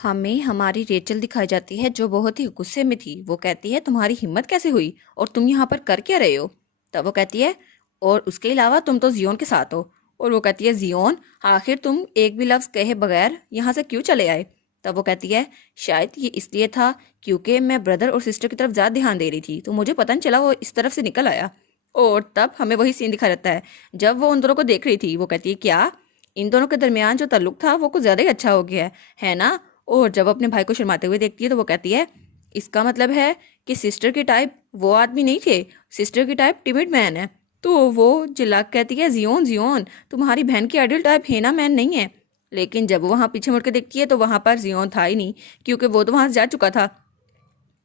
हमें हमारी रेचल दिखाई जाती है जो बहुत ही गुस्से में थी। वो कहती है तुम्हारी हिम्मत कैसे हुई और तुम यहाँ पर कर क्या रहे हो। तब वो कहती है और उसके अलावा तुम तो जियोन के साथ हो। और वो कहती है जियोन, आखिर तुम एक भी लफ्ज़ कहे बगैर यहाँ से क्यों चले आए। तब वो कहती है शायद ये इसलिए था क्योंकि मैं ब्रदर और सिस्टर की तरफ ज़्यादा ध्यान दे रही थी तो मुझे पता नहीं चला वो इस तरफ से निकल आया। और तब हमें वही सीन दिखा जाता है जब वो उन दोनों को देख रही थी। वो कहती है क्या इन दोनों के दरमियान जो ताल्लुक था वो कुछ ज़्यादा ही अच्छा हो गया है ना। और जब अपने भाई को शर्माते हुए देखती है तो वो कहती है इसका मतलब है कि सिस्टर की टाइप वो आदमी नहीं थे, सिस्टर की टाइप टिमिड मैन है। तो वो चिल्ला के कहती है जियोन जियोन तुम्हारी बहन की आइडियल टाइप हेना मैन नहीं है। लेकिन जब वो वहाँ पीछे मुड़ के देखती है तो वहाँ पर जियोन था ही नहीं क्योंकि वो तो वहाँ से जा चुका था।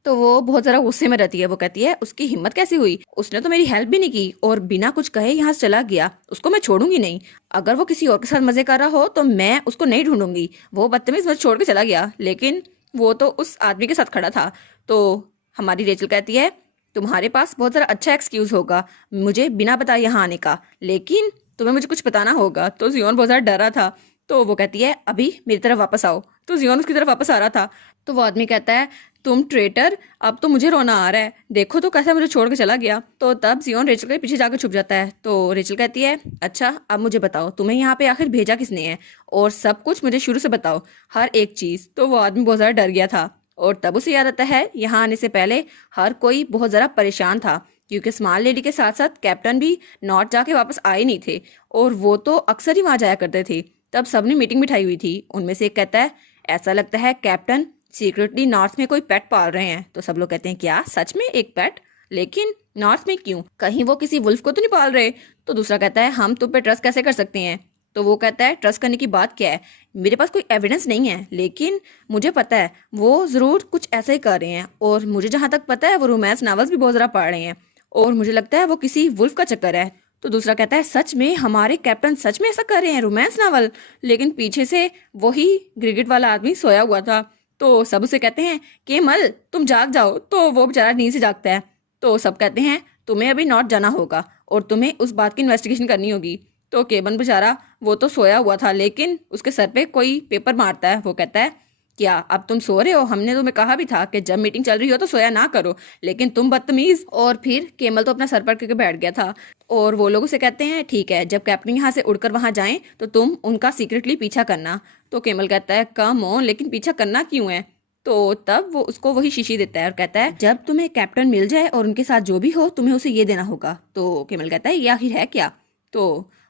तो वो बहुत ज़रा गुस्से में रहती है। वो कहती है उसकी हिम्मत कैसी हुई, उसने तो मेरी हेल्प भी नहीं की और बिना कुछ कहे यहाँ से चला गया, उसको मैं छोड़ूंगी नहीं। अगर वो किसी और के साथ मजे कर रहा हो तो मैं उसको नहीं ढूंढूंगी। वो बदतमीज मुझे छोड़ के चला गया लेकिन वो तो उस आदमी के साथ खड़ा था। तो हमारी रेचल कहती है तुम्हारे पास बहुत ज़रा अच्छा एक्सक्यूज होगा मुझे बिना बताए यहाँ आने का, लेकिन तुम्हें मुझे कुछ बताना होगा। तो जियोन बहुत ज़्यादा डरा था। तो वो कहती है अभी मेरी तरफ वापस आओ। तो जियोन उसकी तरफ वापस आ रहा था। तो वो आदमी कहता है तुम ट्रेटर, अब तो मुझे रोना आ रहा है, देखो तो कैसा मुझे छोड़ के चला गया। तो तब जियोन रेचल के पीछे जाकर छुप जाता है। तो रेचल कहती है अच्छा अब मुझे बताओ तुम्हें यहाँ पे आखिर भेजा किसने है और सब कुछ मुझे शुरू से बताओ, हर एक चीज़। तो वो आदमी बहुत ज़्यादा डर गया था। और तब उसे याद आता है यहाँ आने से पहले हर कोई बहुत ज़रा परेशान था क्योंकि स्मॉल लेडी के साथ साथ कैप्टन भी नॉर्थ जाके वापस आए नहीं थे और वो तो अक्सर ही वहाँ जाया करते थे। तब सबने मीटिंग बिठाई हुई थी। उनमें से एक कहता है ऐसा लगता है कैप्टन सीक्रेटली नॉर्थ में कोई पेट पाल रहे हैं। तो सब लोग कहते हैं क्या सच में एक पेट, लेकिन नॉर्थ में क्यों, कहीं वो किसी वुल्फ को तो नहीं पाल रहे। तो दूसरा कहता है हम तुम पे ट्रस्ट कैसे कर सकते हैं। तो वो कहता है ट्रस्ट करने की बात क्या है, मेरे पास कोई एविडेंस नहीं है लेकिन मुझे पता है वो ज़रूर कुछ ऐसा ही कर रहे हैं और मुझे जहाँ तक पता है वो रोमांस नॉवेल्स भी बहुत ज़्यादा पढ़ रहे हैं और मुझे लगता है वो किसी वुल्फ का चक्कर है। तो दूसरा कहता है सच में हमारे कैप्टन सच में ऐसा कर रहे हैं रोमांस नावल, लेकिन पीछे से वही गिरगिट वाला आदमी सोया हुआ था। तो सब उसे कहते हैं केमल तुम जाग जाओ। तो वो बेचारा नींद से जागता है। तो सब कहते हैं तुम्हें अभी नॉर्थ जाना होगा और तुम्हें उस बात की इन्वेस्टिगेशन करनी होगी। तो केमल बेचारा वो तो सोया हुआ था लेकिन उसके सर पे कोई पेपर मारता है। वो कहता है क्या अब तुम सो रहे हो, हमने तुम्हें कहा भी था कि जब मीटिंग चल रही हो तो सोया ना करो, लेकिन तुम बदतमीज। और फिर केमल तो अपना सर पकड़ के बैठ गया था। और वो लोग उसे कहते हैं ठीक है जब कैप्टन यहाँ से उड़कर वहां जाएं तो तुम उनका सीक्रेटली पीछा करना। तो केमल कहता है कम ऑन, लेकिन पीछा करना क्यों है। तो तब वो उसको वही शीशी देता है और कहता है जब तुम्हें कैप्टन मिल जाए और उनके साथ जो भी हो तुम्हें उसे ये देना होगा। तो केमल कहता है ये आखिर है क्या। तो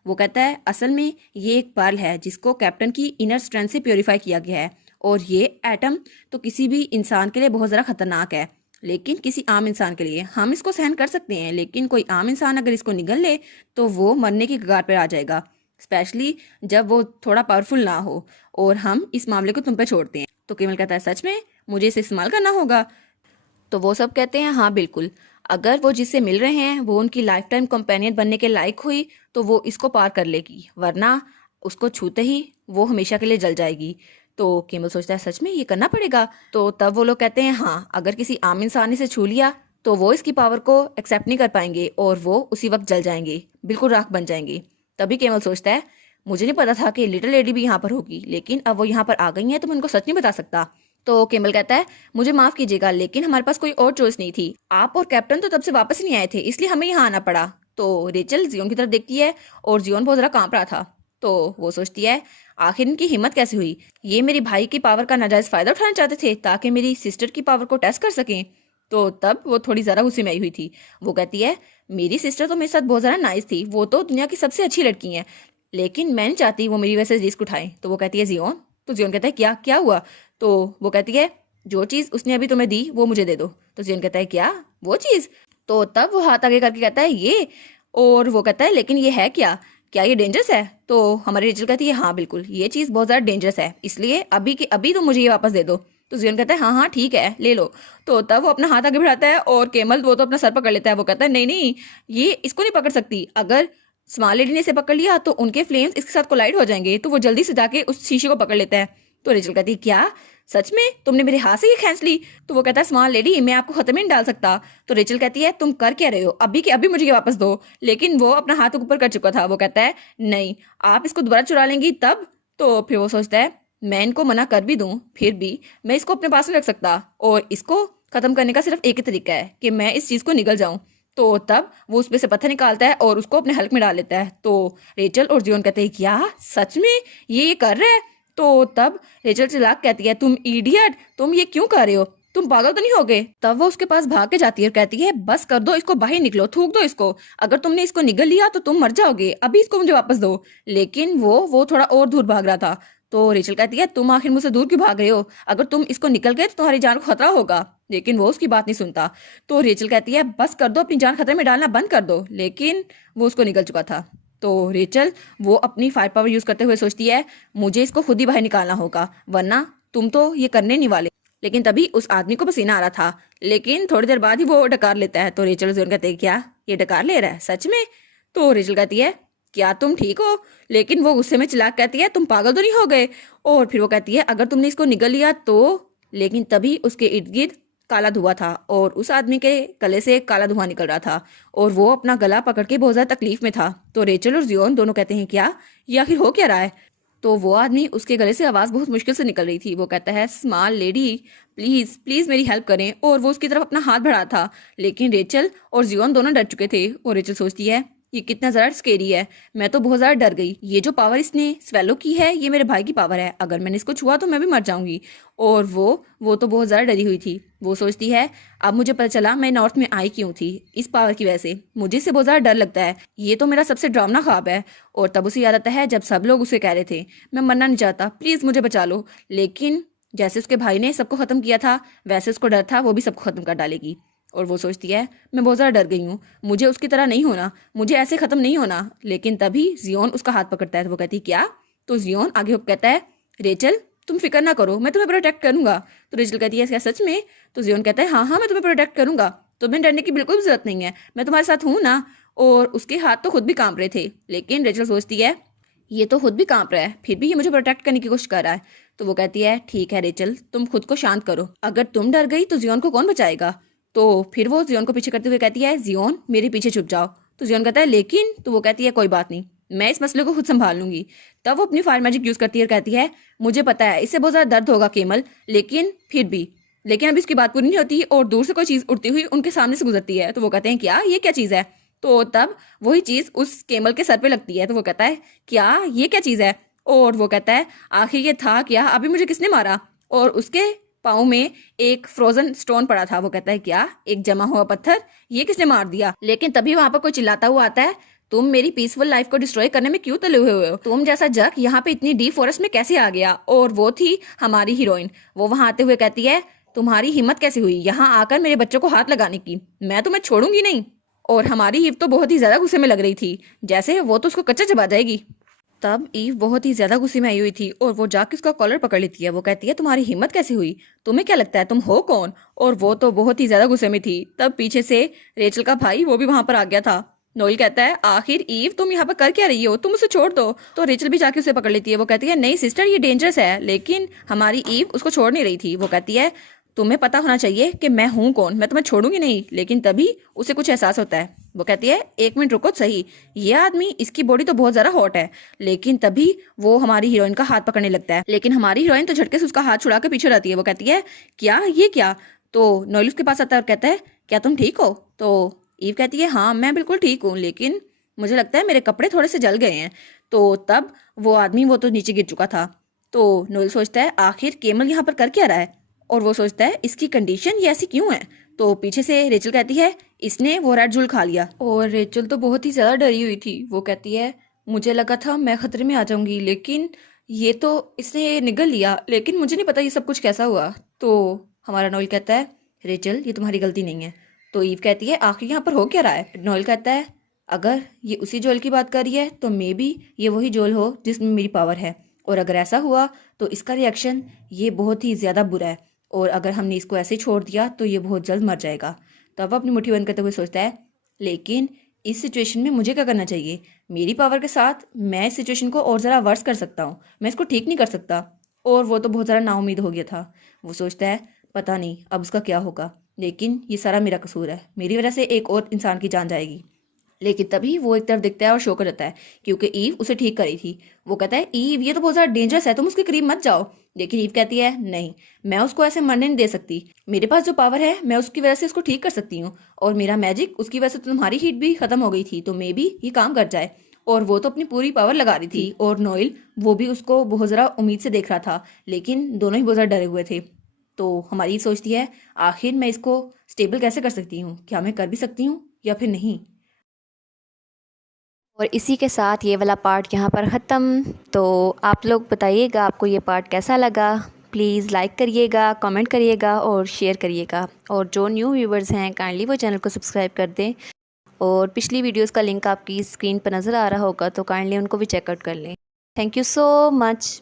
वो कहता है असल में ये एक पर्ल है जिसको कैप्टन की इनर स्ट्रेंथ से प्योरीफाई किया गया है और ये एटम तो किसी भी इंसान के लिए बहुत ज़रा खतरनाक है, लेकिन किसी आम इंसान के लिए हम इसको सहन कर सकते हैं, लेकिन कोई आम इंसान अगर इसको निगल ले तो वो मरने की कगार पर आ जाएगा, स्पेशली जब वो थोड़ा पावरफुल ना हो। और हम इस मामले को तुम पे छोड़ते हैं। तो केवल कहता है सच में मुझे इसे इस्तेमाल करना होगा। तो वो सब कहते हैं हाँ बिल्कुल, अगर वो जिससे मिल रहे हैं वो उनकी लाइफ टाइम कंपेनियन बनने के लायक हुई तो वो इसको पार कर लेगी, वरना उसको छूते ही वो हमेशा के लिए जल जाएगी। तो केमल सोचता है सच में ये करना पड़ेगा। तो तब वो लोग कहते हैं हाँ अगर किसी आम इंसान ने इसे छू लिया तो वो इसकी पावर को एक्सेप्ट नहीं कर पाएंगे और वो उसी वक्त जल जाएंगे, बिल्कुल राख बन जाएंगे। तभी केमल सोचता है मुझे नहीं पता था कि लिटिल लेडी भी यहाँ पर होगी, लेकिन अब वो यहाँ पर आ गई है तो मैं उनको सच नहीं बता सकता। तो केमल कहता है मुझे माफ कीजिएगा लेकिन हमारे पास कोई और चॉइस नहीं थी, आप और कैप्टन तो तब से वापस नहीं आए थे इसलिए हमें यहाँ आना पड़ा। तो रेचल जियोन की तरफ देखती है और जियोन बहुत ज़रा कांप रहा था। तो वो सोचती है आखिर इनकी हिम्मत कैसे हुई, ये मेरी भाई की पावर का नाजायज फायदा उठाना चाहते थे ताकि मेरी सिस्टर की पावर को टेस्ट कर सकें। तो तब वो थोड़ी ज़रा गुस्से में आई हुई थी। वो कहती है मेरी सिस्टर तो मेरे साथ बहुत ज़्यादा नाइस थी, वो तो दुनिया की सबसे अच्छी लड़की है, लेकिन मैं नहीं चाहती वो मेरी वजह से रिस्क उठाए। तो वो कहती है जियोन। तो जियोन कहता है क्या क्या हुआ। तो वो कहती है जो चीज़ उसने अभी तुम्हें दी वो मुझे दे दो। तो जियोन कहता है क्या वो चीज़। तो तब वो हाथ आगे करके कहता है ये, और वो कहता है लेकिन ये है क्या, क्या ये डेंजरस है। तो हमारी रेचल कहती है हाँ बिल्कुल ये चीज़ बहुत ज़्यादा डेंजरस है, इसलिए अभी के अभी तो मुझे ये वापस दे दो। तो जियोन कहता है हाँ हाँ ठीक है ले लो। तो तब वो अपना हाथ आगे बढ़ाता है और केमल वो तो अपना सर पकड़ लेता है। वो कहता है नहीं नहीं ये इसको नहीं पकड़ सकती, अगर स्मॉल लेडी ने इसे पकड़ लिया तो उनके फ्लेम्स इसके साथ कोलाइड हो जाएंगे। तो वो जल्दी से जाके उस शीशे को पकड़ लेता है। तो रेचल कहती है क्या सच में तुमने मेरे हाथ से ये खींच ली। तो वो कहता है स्मॉल लेडी मैं आपको खतरे में नहीं डाल सकता। तो रेचल कहती है तुम कर क्या रहे हो, अभी के अभी मुझे ये वापस दो। लेकिन वो अपना हाथ ऊपर कर चुका था। वो कहता है नहीं आप इसको दोबारा चुरा लेंगी तब। तो फिर वो सोचता है मैं इनको मना कर भी दूं फिर भी मैं इसको अपने पास नहीं रख सकता, और इसको खत्म करने का सिर्फ एक ही तरीका है कि मैं इस चीज को निगल जाऊं। तो तब वो उसमें से पत्थर निकालता है और उसको अपने हल्क में डाल लेता है। तो रेचल और जियोन कहते हैं क्या सच में ये कर रहा है? तो तब रेचल चिल्लाकर कहती है तुम इडियट, तुम ये क्यों कर रहे हो, तुम पागल तो नहीं हो गए? तब वो उसके पास भाग के जाती है और कहती है बस कर दो इसको, बाहर निकलो, थूक दो इसको, अगर तुमने इसको निगल लिया तो तुम मर जाओगे, अभी इसको मुझे वापस दो। लेकिन वो थोड़ा और दूर भाग रहा था। तो रेचल कहती है तुम आखिर मुझसे दूर क्यों भाग रहे हो, अगर तुम इसको निकल गए तो तुम्हारी जान को खतरा होगा। लेकिन वो उसकी बात नहीं सुनता। तो रेचल कहती है बस कर दो, अपनी जान खतरे में डालना बंद कर दो। लेकिन वो उसको निकल चुका था। तो रेचल वो अपनी फायर पावर यूज करते हुए सोचती है मुझे इसको खुद ही बाहर निकालना होगा, वरना तुम तो ये करने नहीं वाले। लेकिन तभी उस आदमी को पसीना आ रहा था, लेकिन थोड़ी देर बाद ही वो डकार लेता है। तो रेचल जोन कहते हैं क्या ये डकार ले रहा है सच में? तो रेचल कहती है क्या तुम ठीक हो? लेकिन वो गुस्से में चिल्ला कहती है तुम पागल तो नहीं हो गए? और फिर वो कहती है अगर तुमने इसको निगल लिया तो। लेकिन तभी उसके इर्द गिर्द काला धुआं था और उस आदमी के गले से काला धुआं निकल रहा था और वो अपना गला पकड़ के बहुत ज्यादा तकलीफ में था। तो रेचल और जियोन दोनों कहते हैं क्या ये आखिर हो क्या रहा है? तो वो आदमी उसके गले से आवाज बहुत मुश्किल से निकल रही थी। वो कहता है स्मॉल लेडी प्लीज प्लीज मेरी हेल्प करें, और वो उसकी तरफ अपना हाथ बढ़ा था। लेकिन रेचल और जियोन दोनों डर चुके थे और रेचल सोचती है ये कितना ज़्यादा स्केरी है, मैं तो बहुत ज़्यादा डर गई। ये जो पावर इसने स्वेलो की है ये मेरे भाई की पावर है, अगर मैंने इसको छुआ तो मैं भी मर जाऊंगी। और वो तो बहुत ज़्यादा डरी हुई थी। वो सोचती है अब मुझे पता चला मैं नॉर्थ में आई क्यों थी, इस पावर की वजह से मुझे इससे बहुत ज़्यादा डर लगता है, ये तो मेरा सबसे डरावना ख्वाब है। और तब उसे याद आता है जब सब लोग उसे कह रहे थे मैं मरना नहीं चाहता, प्लीज़ मुझे बचा लो। लेकिन जैसे उसके भाई ने सबको ख़त्म किया था वैसे उसको डर था वो भी सबको ख़त्म कर डालेगी। और वो सोचती है मैं बहुत ज़्यादा डर गई हूँ, मुझे उसकी तरह नहीं होना, मुझे ऐसे ख़त्म नहीं होना। लेकिन तभी जियोन उसका हाथ पकड़ता है। तो वो कहती है क्या? तो जियोन आगे होकर कहता है रेचल तुम फिक्र ना करो, मैं तुम्हें प्रोटेक्ट करूंगा। तो रेचल कहती है क्या सच में? तो जियोन कहता है हाँ हाँ मैं तुम्हें प्रोटेक्ट करूंगा, तुम्हें डरने की बिल्कुल जरूरत नहीं है, मैं तुम्हारे साथ हूँ ना। और उसके हाथ तो खुद भी कांप रहे थे। लेकिन रेचल सोचती है ये तो खुद भी कांप रहा है फिर भी ये मुझे प्रोटेक्ट करने की कोशिश कर रहा है। तो वो कहती है ठीक है रेचल तुम खुद को शांत करो, अगर तुम डर गई तो जियोन को कौन बचाएगा? तो फिर वो जियोन को पीछे करते हुए कहती है जियोन मेरे पीछे छुप जाओ। तो जियोन कहता है लेकिन। तो वो कहती है कोई बात नहीं, मैं इस मसले को खुद संभाल लूंगी। तब वो अपनी फायर मैजिक यूज करती है और कहती है मुझे पता है इससे बहुत ज्यादा दर्द होगा केमल, लेकिन फिर भी। लेकिन अब इसकी बात पूरी नहीं होती और दूर से कोई चीज उड़ती हुई उनके सामने से गुजरती है। तो वो कहते हैं क्या ये क्या चीज है? तो तब वही चीज उस केमल के सर पे लगती है। तो वो कहता है क्या ये क्या चीज है? और वो कहता है आखिर ये था क्या, अभी मुझे किसने मारा? और उसके पाँव में एक फ्रोजन स्टोन पड़ा था। वो कहता है क्या एक जमा हुआ पत्थर, ये किसने मार दिया? लेकिन तभी वहां पर कोई चिल्लाता हुआ आता है तुम मेरी पीसफुल लाइफ को डिस्ट्रॉय करने में क्यों तले हुए हो, तुम जैसा जग यहाँ पे इतनी डीप फॉरेस्ट में कैसे आ गया? और वो थी हमारी हीरोइन। वो वहां आते हुए कहती है तुम्हारी हिम्मत कैसे हुई यहाँ आकर मेरे बच्चों को हाथ लगाने की, मैं तुम्हें छोड़ूंगी नहीं। और हमारी ईव तो बहुत ही ज्यादा गुस्से में लग रही थी, जैसे वो तो उसको कच्चा चबा जाएगी। तब ईव बहुत ही ज्यादा गुस्से में आई हुई थी और वो जाके उसका कॉलर पकड़ लेती है। वो कहती है तुम्हारी हिम्मत कैसे हुई, तुम्हें क्या लगता है तुम हो कौन? और वो तो बहुत ही ज्यादा गुस्से में थी। तब पीछे से रेचल का भाई वो भी वहां पर आ गया था। नोएल कहता है आखिर ईव तुम यहाँ पर कर क्या रही हो, तुम उसे छोड़ दो। तो रेचल भी जाके उसे पकड़ लेती है। वो कहती है नहीं सिस्टर ये डेंजरस है। लेकिन हमारी ईव उसको छोड़ नहीं रही थी। वो कहती है तुम्हें पता होना चाहिए कि मैं हूं कौन, मैं तुम्हें छोड़ूंगी नहीं। लेकिन तभी उसे कुछ एहसास होता है। वो कहती है एक मिनट रुको सही, ये आदमी इसकी बॉडी तो बहुत ज्यादा हॉट है। लेकिन तभी वो हमारी हीरोइन का हाथ पकड़ने लगता है। लेकिन हमारी हीरोइन तो झटके से उसका हाथ छुड़ा के पीछे रहती है। वो कहती है क्या ये क्या? तो नोएल उसके पास आता है और कहता है क्या तुम ठीक हो? तो ईव कहती है हाँ मैं बिल्कुल ठीक हूँ, लेकिन मुझे लगता है मेरे कपड़े थोड़े से जल गए हैं। तो तब वो आदमी वो तो नीचे गिर चुका था। तो नोएल सोचता है आखिर केमल यहाँ पर कर क्या रहा है? और वो सोचता है इसकी कंडीशन ये ऐसी क्यों है? तो पीछे से रेचल कहती है इसने वो रेड जूल खा लिया। और रेचल तो बहुत ही ज्यादा डरी हुई थी। वो कहती है मुझे लगा था मैं खतरे में आ जाऊंगी, लेकिन ये तो इसने निगल लिया, लेकिन मुझे नहीं पता ये सब कुछ कैसा हुआ। तो हमारा नोएल कहता है रेचल ये तुम्हारी गलती नहीं है। तो ईव कहती है आखिर यहाँ पर हो क्या रहा है? नोएल कहता है अगर ये उसी जोल की बात कर रही है तो मे बी ये वही जोल हो जिसमें मेरी पावर है, और अगर ऐसा हुआ तो इसका रिएक्शन ये बहुत ही ज्यादा बुरा है, और अगर हमने इसको ऐसे ही छोड़ दिया तो ये बहुत जल्द मर जाएगा। तब वो अपनी मुट्ठी बंद करते हुए सोचता है लेकिन इस सिचुएशन में मुझे क्या करना चाहिए? मेरी पावर के साथ मैं इस सिचुएशन को और ज़रा वर्स कर सकता हूँ, मैं इसको ठीक नहीं कर सकता। और वो तो बहुत ज़्यादा नाउम्मीद हो गया था। वो सोचता है पता नहीं अब उसका क्या होगा, लेकिन ये सारा मेरा कसूर है, मेरी वजह से एक और इंसान की जान जाएगी। लेकिन तभी वो एक तरफ दिखता है और शो कर जाता है क्योंकि ईव उसे ठीक करी थी। वो कहता है ईव ये तो बहुत ज़्यादा डेंजरस है, तुम उसके करीब मत जाओ। लेकिन ईव कहती है नहीं, मैं उसको ऐसे मरने नहीं दे सकती, मेरे पास जो पावर है मैं उसकी वजह से उसको ठीक कर सकती हूँ, और मेरा मैजिक उसकी वजह से तो तुम्हारी हीट भी खत्म हो गई थी, तो मे बी ये काम कर जाए। और वो तो अपनी पूरी पावर लगा रही थी और नोएल वो भी उसको बहुत ज़रा उम्मीद से देख रहा था, लेकिन दोनों ही बहुत ज़्यादा डरे हुए थे। तो हमारी सोचती है आखिर मैं इसको स्टेबल कैसे कर सकती हूँ, क्या मैं कर भी सकती हूँ या फिर नहीं। और इसी के साथ ये वाला पार्ट यहाँ पर ख़त्म। तो आप लोग बताइएगा आपको ये पार्ट कैसा लगा। प्लीज़ लाइक करिएगा, कमेंट करिएगा और शेयर करिएगा। और जो न्यू व्यूवर्स हैं काइंडली वो चैनल को सब्सक्राइब कर दें। और पिछली वीडियोस का लिंक आपकी स्क्रीन पर नज़र आ रहा होगा, तो काइंडली उनको भी चेकआउट कर लें। Thank you so much.